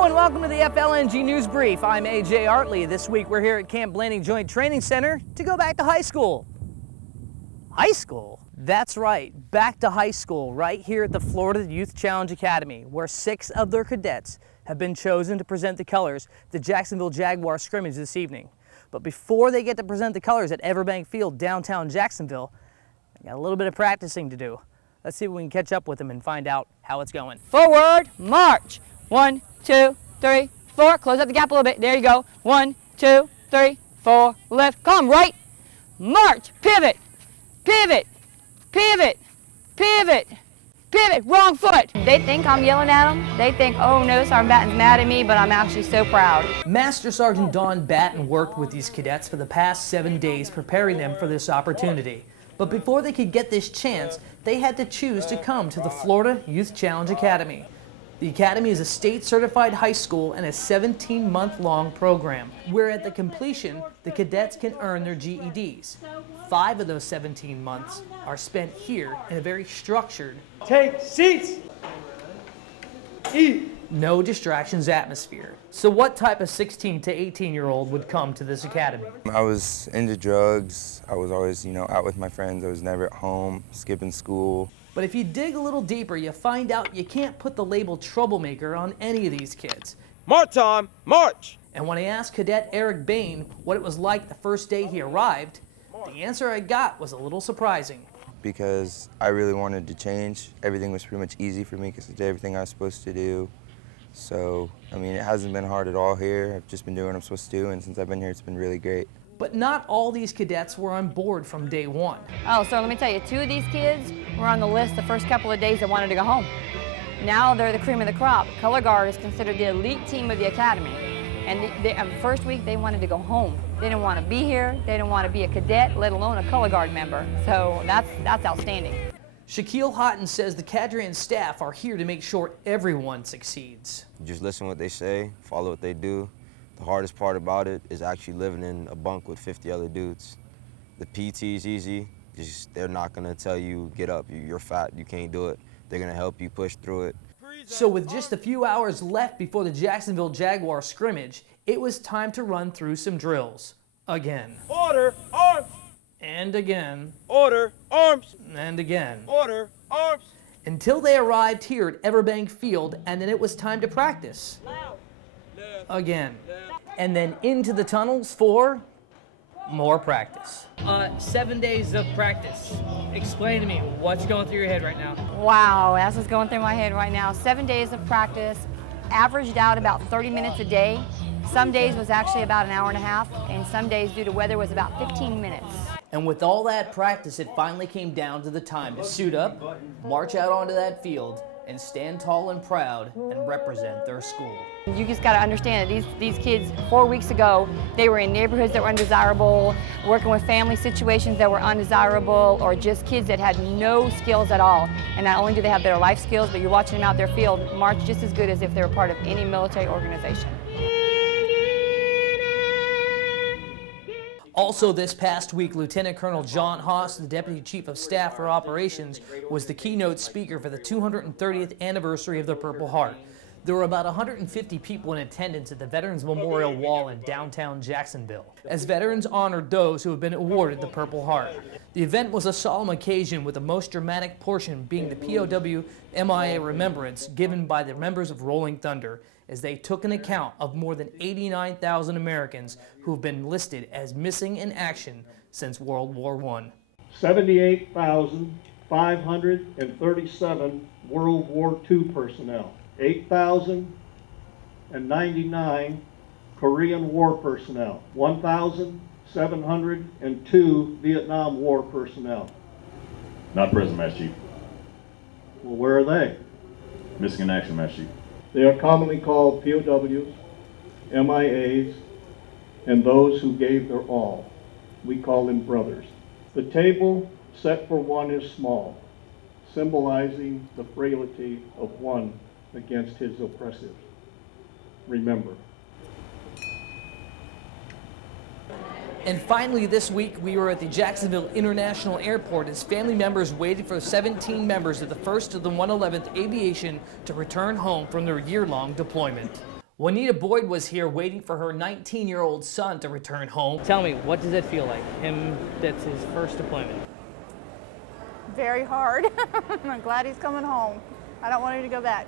Hello and welcome to the FLNG News Brief. I'm AJ Artley. This week we're here at Camp Blanding Joint Training Center to go back to high school. High school? That's right, back to high school right here at the Florida Youth Challenge Academy, where 6 of their cadets have been chosen to present the colors at the Jacksonville Jaguars Scrimmage this evening. But before they get to present the colors at Everbank Field downtown Jacksonville, they got a little bit of practicing to do. Let's see if we can catch up with them and find out how it's going. Forward, march. 1, 2, 3, 4. Close up the gap a little bit. There you go. 1, 2, 3, 4. Lift. Come right. March. Pivot. Pivot. Pivot. Pivot. Pivot. Wrong foot. They think I'm yelling at them. They think, oh no, Sergeant Batten's mad at me, but I'm actually so proud. Master Sergeant Don Batten worked with these cadets for the past 7 days, preparing them for this opportunity. But before they could get this chance, they had to choose to come to the Florida Youth Challenge Academy. The Academy is a state-certified high school and a 17-month-long program, where at the completion, the cadets can earn their GEDs. 5 of those 17 months are spent here in a very structured, take seats, eat, no distractions atmosphere. So what type of 16 to 18-year-old would come to this academy? I was into drugs. I was always, out with my friends. I was never at home, skipping school. But if you dig a little deeper, you find out you can't put the label troublemaker on any of these kids. March time, march! And when I asked Cadet Eric Bain what it was like the first day he arrived, the answer I got was a little surprising. Because I really wanted to change. Everything was pretty much easy for me because I did everything I was supposed to do. So, it hasn't been hard at all here. I've just been doing what I'm supposed to do, and since I've been here, it's been really great. But not all these cadets were on board from day one. Oh, so let me tell you, 2 of these kids were on the list the first couple of days that wanted to go home. Now they're the cream of the crop. Color Guard is considered the elite team of the academy. And the first week they wanted to go home. They didn't want to be here. They didn't want to be a cadet, let alone a Color Guard member. So that's outstanding. Shaquille Houghton says the cadre and staff are here to make sure everyone succeeds. Just listen to what they say, follow what they do. The hardest part about it is actually living in a bunk with 50 other dudes. The PT is easy. They're not going to tell you, get up, you're fat, you can't do it. They're going to help you push through it. So with just a few hours left before the Jacksonville Jaguars scrimmage, it was time to run through some drills. Again. Order, arms! And again. Order, arms! And again. Order, arms! Until they arrived here at Everbank Field, and then it was time to practice. Again. And then into the tunnels for more practice. 7 days of practice. Explain to me what's going through your head right now. Wow, that's what's going through my head right now. 7 days of practice, averaged out about 30 minutes a day. Some days was actually about an hour and a half, and some days due to weather was about 15 minutes. And with all that practice, it finally came down to the time to suit up, march out onto that field, and stand tall and proud and represent their school. You just got to understand that these kids, 4 weeks ago, they were in neighborhoods that were undesirable, working with family situations that were undesirable, or just kids that had no skills at all. And not only do they have their life skills, but you're watching them out their field march just as good as if they were part of any military organization. Also this past week, Lieutenant Colonel John Haas, the Deputy Chief of Staff for Operations, was the keynote speaker for the 230th anniversary of the Purple Heart. There were about 150 people in attendance at the Veterans Memorial Wall in downtown Jacksonville, as veterans honored those who have been awarded the Purple Heart. The event was a solemn occasion, with the most dramatic portion being the POW MIA remembrance given by the members of Rolling Thunder, as they took an account of more than 89,000 Americans who have been listed as missing in action since World War I. 78,537 World War II personnel, 8,099 Korean War personnel, 1,702 Vietnam War personnel. Not present, Master Chief. Well, where are they? Missing in action, Master Chief. They are commonly called POWs, MIAs, and those who gave their all. We call them brothers. The table set for one is small, symbolizing the frailty of one against his oppressors. Remember. And finally this week, we were at the Jacksonville International Airport as family members waited for 17 members of the 1st of the 111th Aviation to return home from their year-long deployment. Juanita Boyd was here waiting for her 19-year-old son to return home. Tell me, what does it feel like? That's his first deployment. Very hard. I'm glad he's coming home. I don't want him to go back.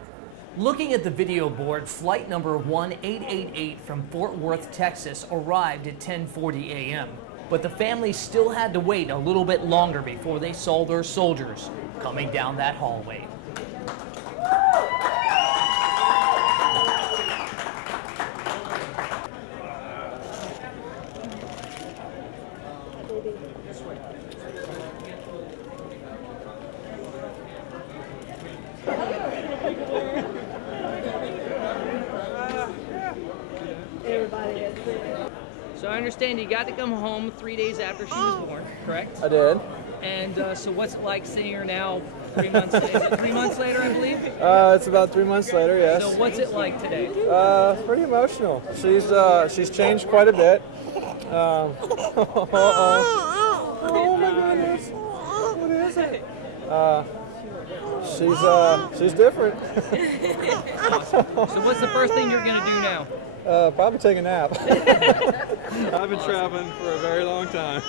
Looking at the video board, flight number 1888 from Fort Worth, Texas arrived at 10:40 a.m. But the family still had to wait a little bit longer before they saw their soldiers coming down that hallway. So I understand you got to come home 3 days after she was born, correct? I did. And so what's it like sitting here now 3 months later? Is it 3 months later, I believe? It's about 3 months later, yes. So what's it like today? Pretty emotional. She's changed quite a bit. Oh my goodness. What is it? She's different. Awesome. So what's the first thing you're going to do now? Probably take a nap. I've been traveling for a very long time.